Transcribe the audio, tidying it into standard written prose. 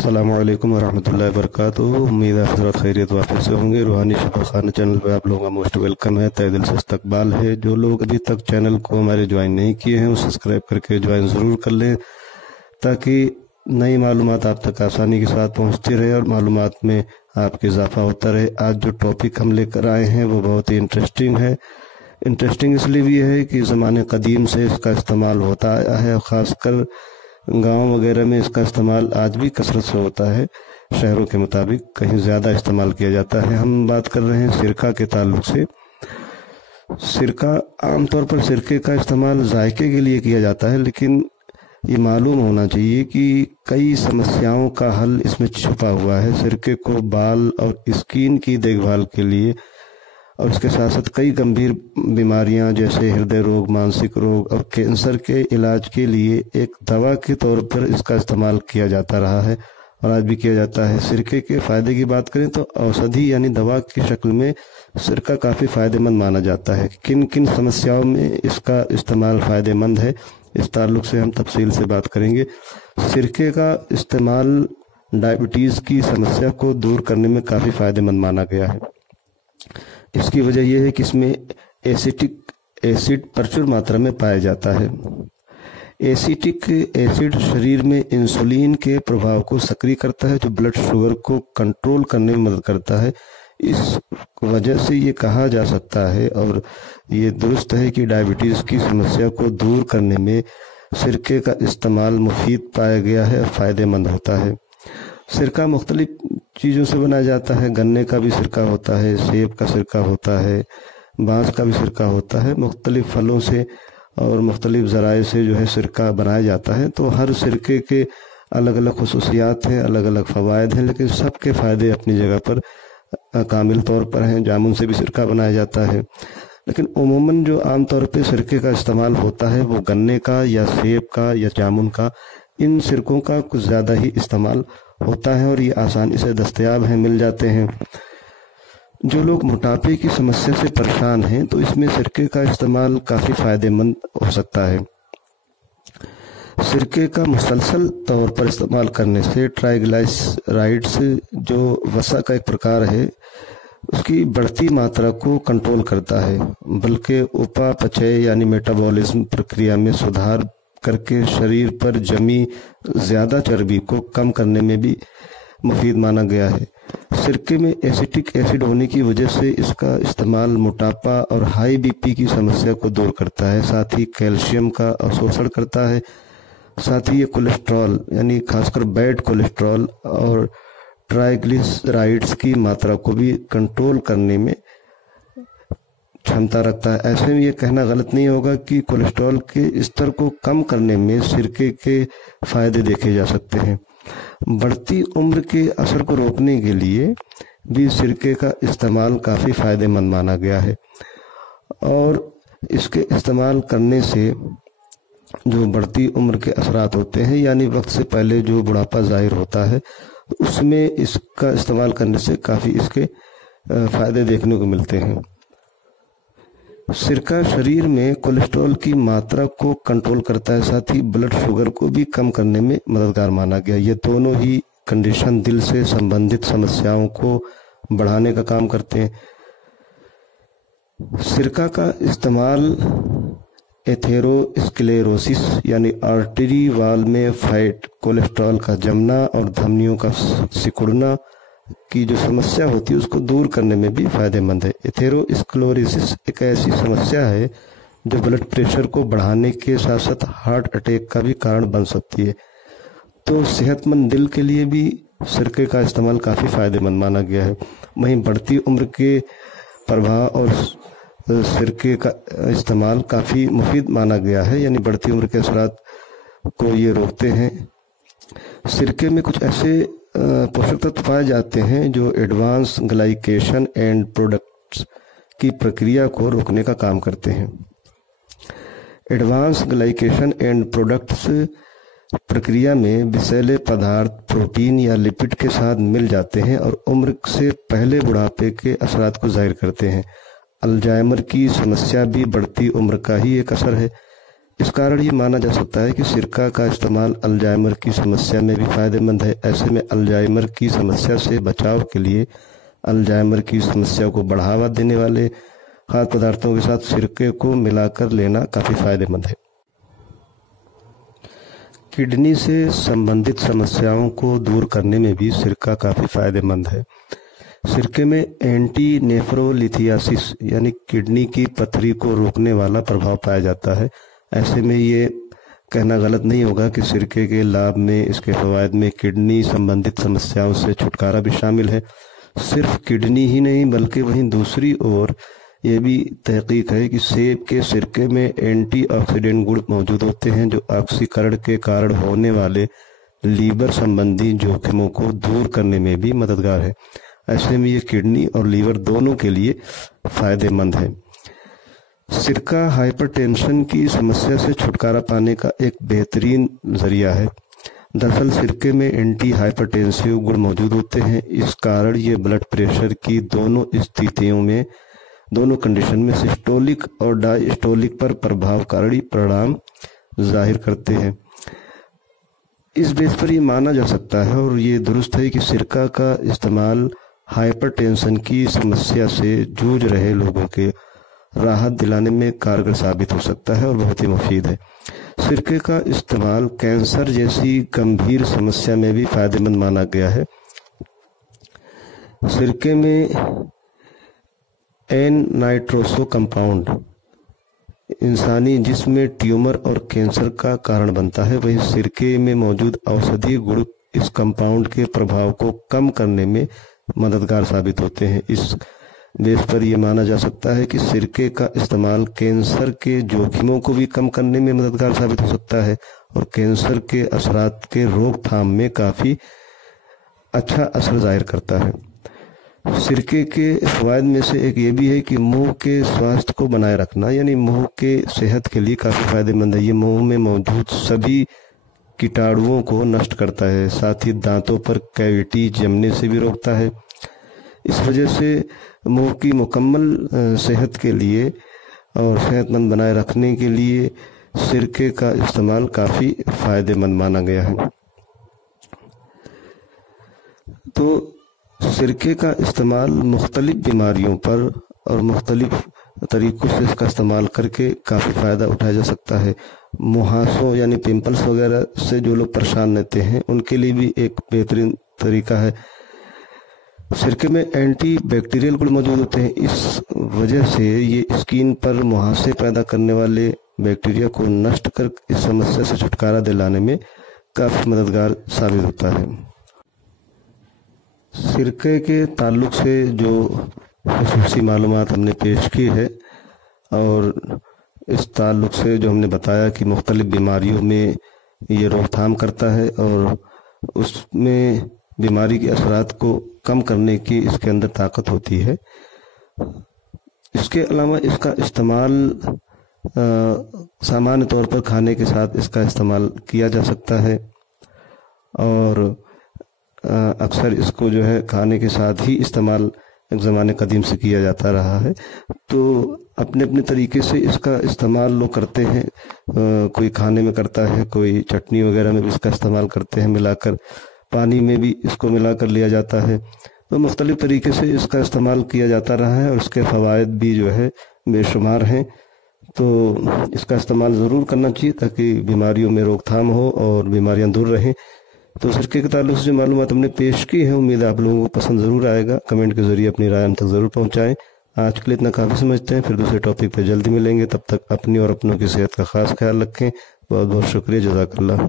अस्सलामु अलैकुम वरहमतुल्लाहि वबरकातुहू। उम्मीद है हज़रत खैरियत वापस से होंगे। रूहानी शिफाखाना चैनल पर आप लोगों का मोस्ट वेलकम है, तहे दिल से इस्तकबाल है। जो लोग अभी तक चैनल को हमारे ज्वाइन नहीं किए हैं वो सब्सक्राइब करके ज्वाइन ज़रूर कर लें, ताकि नई मालूमात आप तक आसानी के साथ पहुँचती रहे और मालूमात में आपके इजाफा होता रहे। आज जो टॉपिक हम लेकर आए हैं वो बहुत ही इंटरेस्टिंग है। इंटरेस्टिंग इसलिए भी है कि ज़माने कदीम से इसका इस्तेमाल होता आया है, ख़ासकर गांव वगैरह में इसका इस्तेमाल आज भी कसरत से होता है। शहरों के मुताबिक कहीं ज़्यादा इस्तेमाल किया जाता है। हम बात कर रहे हैं सिरका के ताल्लुक से। सिरका आमतौर पर सिरके का इस्तेमाल जायके के लिए किया जाता है, लेकिन ये मालूम होना चाहिए कि कई समस्याओं का हल इसमें छुपा हुआ है। सिरके को बाल और स्किन की देखभाल के लिए और इसके साथ साथ कई गंभीर बीमारियां जैसे हृदय रोग, मानसिक रोग और कैंसर के इलाज के लिए एक दवा के तौर पर इसका इस्तेमाल किया जाता रहा है और आज भी किया जाता है। सिरके के फ़ायदे की बात करें तो औषधि यानी दवा की शक्ल में सिरका काफ़ी फ़ायदेमंद माना जाता है। किन किन समस्याओं में इसका इस्तेमाल फ़ायदेमंद है, इस ताल्लुक से हम तफसील से बात करेंगे। सिरके का इस्तेमाल डायबिटीज़ की समस्या को दूर करने में काफ़ी फ़ायदेमंद माना गया है। इसकी वजह यह है कि इसमें एसिटिक एसिड प्रचुर मात्रा में पाया जाता है। एसिटिक एसिड शरीर में इंसुलिन के प्रभाव को सक्रिय करता है, जो ब्लड शुगर को कंट्रोल करने में मदद करता है। इस वजह से ये कहा जा सकता है और ये दुरुस्त है कि डायबिटीज़ की समस्या को दूर करने में सिरके का इस्तेमाल मुफीद पाया गया है और फ़ायदेमंद होता है। सिरका मुख्तलिफ चीज़ों से बनाया जाता है। गन्ने का भी सिरका होता है, सेब का सिरका होता है, बांस का भी सिरका होता है। मुख्तलिफ फलों से और मुख्तलिफ ज़राए से जो है सिरका बनाया जाता है। तो हर सिरके के अलग अलग खुसूसियात हैं, अलग अलग फ़वाइद हैं, लेकिन सबके फ़ायदे अपनी जगह पर कामिल तौर पर हैं। जामुन से भी सिरका बनाया जाता है, लेकिन उमूमन जो आम तौर पे सिरके का इस्तेमाल होता है वो गन्ने का या सेब का या जामुन का, इन सिरकों का कुछ ज़्यादा ही इस्तेमाल होता है और ये आसानी से दस्तयाब हैं, मिल जाते हैं। जो लोग मोटापे की समस्या से परेशान हैं तो इसमें सिरके का इस्तेमाल काफ़ी फ़ायदेमंद हो सकता है। सिरके का मुसलसल तौर पर इस्तेमाल करने से ट्राइग्लिसराइड्स, जो वसा का एक प्रकार है, उसकी बढ़ती मात्रा को कंट्रोल करता है, बल्कि उपापचय यानी मेटाबॉलिज्म प्रक्रिया में सुधार करके शरीर पर जमी ज़्यादा चर्बी को कम करने में भी मुफीद माना गया है। सिरके में एसिटिक एसिड होने की वजह से इसका इस्तेमाल मोटापा और हाई बीपी की समस्या को दूर करता है, साथ ही कैल्शियम का अवशोषण करता है, साथ ही ये कोलेस्ट्रॉल यानी खासकर बैड कोलेस्ट्रॉल और ट्राइग्लिसराइड्स की मात्रा को भी कंट्रोल करने में क्षमता रखता है। ऐसे में ये कहना गलत नहीं होगा कि कोलेस्ट्रॉल के स्तर को कम करने में सिरके के फायदे देखे जा सकते हैं। बढ़ती उम्र के असर को रोकने के लिए भी सिरके का इस्तेमाल काफ़ी फ़ायदेमंद माना गया है और इसके इस्तेमाल करने से जो बढ़ती उम्र के असरात होते हैं, यानी वक्त से पहले जो बुढ़ापा ज़ाहिर होता है, उसमें इसका इस्तेमाल करने से काफ़ी इसके फ़ायदे देखने को मिलते हैं। सिरका शरीर में कोलेस्ट्रॉल की मात्रा को कंट्रोल करता है, साथ ही ब्लड शुगर को भी कम करने में मददगार माना गया। ये दोनों ही कंडीशन दिल से संबंधित समस्याओं को बढ़ाने का काम करते हैं। सिरका का इस्तेमाल एथेरोस्क्लेरोसिस यानी आर्टरी वाल में फैट, कोलेस्ट्रॉल का जमना और धमनियों का सिकुड़ना की जो समस्या होती है उसको दूर करने में भी फ़ायदेमंद है। एथेरोस्क्लेरोसिस एक ऐसी समस्या है जो ब्लड प्रेशर को बढ़ाने के साथ साथ हार्ट अटैक का भी कारण बन सकती है। तो सेहतमंद दिल के लिए भी सिरके का इस्तेमाल काफ़ी फ़ायदेमंद माना गया है। वहीं बढ़ती उम्र के प्रभाव और सिरके का इस्तेमाल काफ़ी मुफीद माना गया है, यानी बढ़ती उम्र के असरात को ये रोकते हैं। सिरके में कुछ ऐसे पोषक तत्व पाए जाते हैं जो एडवांस ग्लाइकेशन एंड प्रोडक्ट्स की प्रक्रिया को रोकने का काम करते हैं। एडवांस ग्लाइकेशन एंड प्रोडक्ट्स प्रक्रिया में विषैले पदार्थ प्रोटीन या लिपिड के साथ मिल जाते हैं और उम्र से पहले बुढ़ापे के असरात को जाहिर करते हैं। अल्जाइमर की समस्या भी बढ़ती उम्र का ही एक असर है। इस कारण ये माना जा सकता है कि सिरका का इस्तेमाल अल्जाइमर की समस्या में भी फायदेमंद है। ऐसे में अल्जाइमर की समस्या से बचाव के लिए अल्जाइमर की समस्या को बढ़ावा देने वाले खाद्य पदार्थों के साथ सिरके को मिलाकर लेना काफ़ी फायदेमंद है। किडनी से संबंधित समस्याओं को दूर करने में भी सिरका काफ़ी फायदेमंद है। सिरके में एंटी नेफ्रोलिथियासिस यानी किडनी की पथरी को रोकने वाला प्रभाव पाया जाता है। ऐसे में ये कहना गलत नहीं होगा कि सिरके के लाभ में, इसके फवायद में किडनी संबंधित समस्याओं से छुटकारा भी शामिल है। सिर्फ किडनी ही नहीं बल्कि वहीं दूसरी ओर ये भी तहकीक है कि सेब के सिरके में एंटीऑक्सीडेंट गुण मौजूद होते हैं जो ऑक्सीकरण के कारण होने वाले लीवर संबंधी जोखिमों को दूर करने में भी मददगार है। ऐसे में ये किडनी और लीवर दोनों के लिए फायदेमंद है। सिरका हाइपरटेंशन की समस्या से छुटकारा पाने का एक बेहतरीन जरिया है। दरअसल सिरके में एंटी हाइपरटेंसिव गुण मौजूद होते हैं। इस कारण ये ब्लड प्रेशर की दोनों स्थितियों में, दोनों कंडीशन में सिस्टोलिक और डायस्टोलिक पर प्रभावकारी परिणाम जाहिर करते हैं। इस बेस पर यह माना जा सकता है और ये दुरुस्त है कि सिरका का इस्तेमाल हाइपरटेंशन की समस्या से जूझ रहे लोगों के राहत दिलाने में कारगर साबित हो सकता है और बहुत ही मुफीद है। सिरके का इस्तेमाल कैंसर जैसी गंभीर समस्या में भी फायदेमंद माना गया है। सिरके में एन नाइट्रोसो कंपाउंड इंसानी जिस्म में ट्यूमर और कैंसर का कारण बनता है। वहीं सिरके में मौजूद औषधीय गुण इस कंपाउंड के प्रभाव को कम करने में मददगार साबित होते हैं। इस बेस पर यह माना जा सकता है कि सिरके का इस्तेमाल कैंसर के जोखिमों को भी कम करने में मददगार साबित हो सकता है और कैंसर के असरात के रोकथाम में काफ़ी अच्छा असर जाहिर करता है। सिरके के फ़वायद में से एक ये भी है कि मुंह के स्वास्थ्य को बनाए रखना, यानी मुंह के सेहत के लिए काफ़ी फायदेमंद है। ये मुंह में मौजूद सभी कीटाणुओं को नष्ट करता है, साथ ही दांतों पर कैविटी जमने से भी रोकता है। इस वजह से मुंह की मुकम्मल सेहत के लिए और सेहतमंद बनाए रखने के लिए सिरके का इस्तेमाल काफ़ी फ़ायदेमंद माना गया है। तो सिरके का इस्तेमाल मुख्तलिफ बीमारियों पर और मुख्तलिफ तरीक़ों से इसका इस्तेमाल करके काफ़ी फ़ायदा उठाया जा सकता है। मुहासों यानी पिंपल्स वगैरह से जो लोग परेशान रहते हैं उनके लिए भी एक बेहतरीन तरीका है। सिरके में एंटी बैक्टीरियल गुण मौजूद होते हैं। इस वजह से ये स्किन पर मुहासे पैदा करने वाले बैक्टीरिया को नष्ट कर इस समस्या से छुटकारा दिलाने में काफ़ी मददगार साबित होता है। सिरके के ताल्लुक से जो ख़ुसूसी मालूमात हमने पेश की है और इस ताल्लुक से जो हमने बताया कि मुख्तलिफ बीमारियों में ये रोकथाम करता है और उसमें बीमारी के असरात को कम करने की इसके अंदर ताकत होती है। इसके अलावा इसका इस्तेमाल सामान्य तौर पर खाने के साथ इसका इस्तेमाल किया जा सकता है और अक्सर इसको जो है खाने के साथ ही इस्तेमाल एक ज़माने कदीम से किया जाता रहा है। तो अपने अपने तरीके से इसका इस्तेमाल लोग करते हैं। कोई खाने में करता है, कोई चटनी वगैरह में भी इसका इस्तेमाल करते हैं, मिलाकर पानी में भी इसको मिलाकर लिया जाता है। तो मुख्तलिफ तरीके से इसका इस्तेमाल किया जाता रहा है और इसके फ़वाइद भी जो है बेशुमार हैं। तो इसका इस्तेमाल ज़रूर करना चाहिए ताकि बीमारियों में रोकथाम हो और बीमारियां दूर रहें। तो सिरके के ताल्लुक से जो मालूमात हमने पेश की है, उम्मीद है आप लोगों को पसंद ज़रूर आएगा। कमेंट के ज़रिए अपनी राय हम तक ज़रूर पहुँचाएँ। आज के लिए इतना काफ़ी समझते हैं, फिर दूसरे टॉपिक पर जल्दी मिलेंगे। तब तक अपनी और अपनों की सेहत का ख़ास ख्याल रखें। बहुत बहुत शुक्रिया, जज़ाकल्लाह।